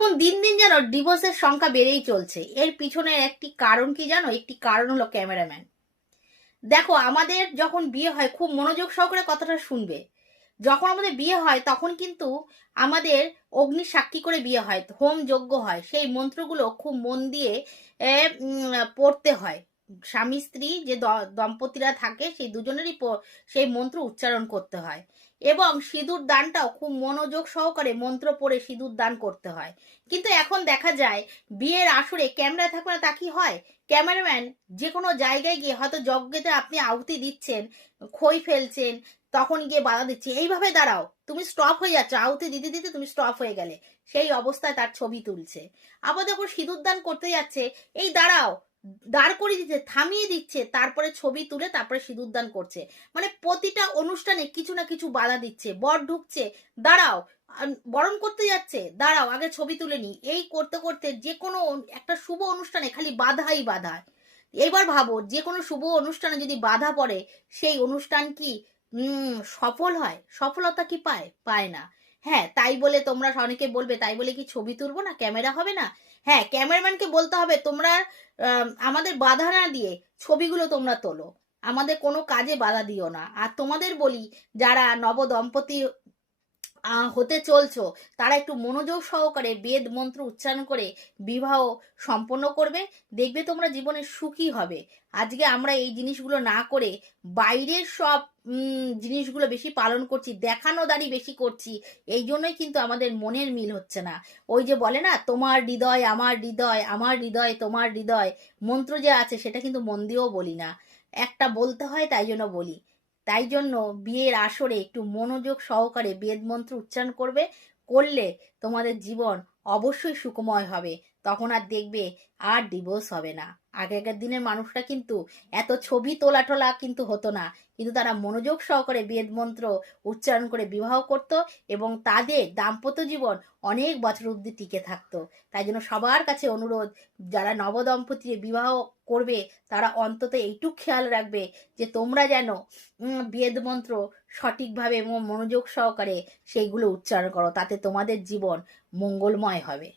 এখন দিন দিন যেন ডিভোর্সের সংখ্যা বেড়েই চলছে। এর পিছনে একটি কারণ কি জানো? একটি কারণ হলো ক্যামেরাম্যান। দেখো, আমাদের যখন বিয়ে হয়, খুব মনোযোগ সহকারে কথাটা শুনবে। যখন আমাদের বিয়ে হয় তখন কিন্তু আমাদের অগ্নি সাক্ষী করে বিয়ে হয়, হোম যজ্ঞ হয়, সেই মন্ত্রগুলো খুব মন দিয়ে পড়তে হয়। স্বামী স্ত্রী যে দম্পতিরা থাকে সেই দুজনেরই সেই মন্ত্র উচ্চারণ করতে হয়, এবং সিঁদুর দানটাও খুব মনোযোগ সহকারে মন্ত্র পড়ে সিঁদুর দান করতে হয়। কিন্তু এখন দেখা যায় বিয়ের আসরে ক্যামেরা থাকবে না, তা কি হয়? ক্যামেরাম্যান যে কোনো জায়গায় গিয়ে, হয়তো যজ্ঞেতে আপনি আহুতি দিচ্ছেন, খই ফেলছেন, তখন গিয়ে বাধা দিচ্ছে, এইভাবে দাঁড়াও, তুমি স্টপ হয়ে যাচ্ছ, আহুতি দিতে দিতে তুমি স্টপ হয়ে গেলে, সেই অবস্থায় তার ছবি তুলছে। আবার যখন সিঁদুর দান করতে যাচ্ছে, এই দাঁড়াও, দাঁড় করিয়ে দিচ্ছে, থামিয়ে দিচ্ছে, তারপরে ছবি তুলে তারপরে সিঁদুর দান করছে। মানে প্রতিটা অনুষ্ঠানে কিছু না কিছু বাধা দিচ্ছে। বর ঢুকছে, দাঁড়াও, বরণ করতে যাচ্ছে, দাঁড়াও, আগে ছবি তুলে নি। এই করতে করতে যে কোনো একটা শুভ অনুষ্ঠানে খালি বাধাই বাধা। এবার ভাবো, যে কোনো শুভ অনুষ্ঠানে যদি বাধা পড়ে, সেই অনুষ্ঠান কি সফল হয়? সফলতা কি পায়? পায় না। হ্যাঁ, তাই বলে তোমরা অনেকে বলবে, তাই বলে কি ছবি তুলবো না, ক্যামেরা হবে না? হ্যাঁ, ক্যামেরাম্যানকে বলতে হবে, তোমরা আমাদের বাধা না দিয়ে ছবিগুলো তোমরা তোলো, আমাদের কোনো কাজে বাধা দিও না। আর তোমাদের বলি, যারা নব দম্পতি হতে চলছো, তারা একটু মনোযোগ সহকারে বেদ মন্ত্র উচ্চারণ করে বিবাহ সম্পন্ন করবে, দেখবে তোমরা জীবনে সুখী হবে। আজকে আমরা এই জিনিসগুলো না করে বাইরের সব জিনিসগুলো বেশি পালন করছি, দেখানো দাড়ি বেশি করছি, এই জন্যই কিন্তু আমাদের মনের মিল হচ্ছে না। ওই যে বলে না, তোমার হৃদয় আমার হৃদয়, আমার হৃদয় তোমার হৃদয়, মন্ত্র যে আছে সেটা কিন্তু মন দিয়েও বলি না, একটা বলতে হয়, তাই জন্য বলি। তাই জন্য বিয়ের আসরে একটু মনোযোগ সহকারে বেদ মন্ত্র উচ্চারণ করবে, করলে তোমাদের জীবন অবশ্যই সুখময় হবে। তখন আর দেখবে আর ডিভোর্স হবে না। আগেকার দিনের মানুষরা কিন্তু এত ছবি তোলা টোলা কিন্তু হতো না, কিন্তু তারা মনোযোগ সহকারে বেদ মন্ত্র উচ্চারণ করে বিবাহ করত, এবং তাদের দাম্পত্য জীবন অনেক বছর অবধি টিকে থাকতো। তাই জন্য সবার কাছে অনুরোধ, যারা নবদম্পতি বিবাহ করবে তারা অন্তত এইটুক খেয়াল রাখবে যে তোমরা যেন বেদ মন্ত্র সঠিকভাবে এবং মনোযোগ সহকারে সেইগুলো উচ্চারণ করো, তাতে তোমাদের জীবন মঙ্গলময় হবে।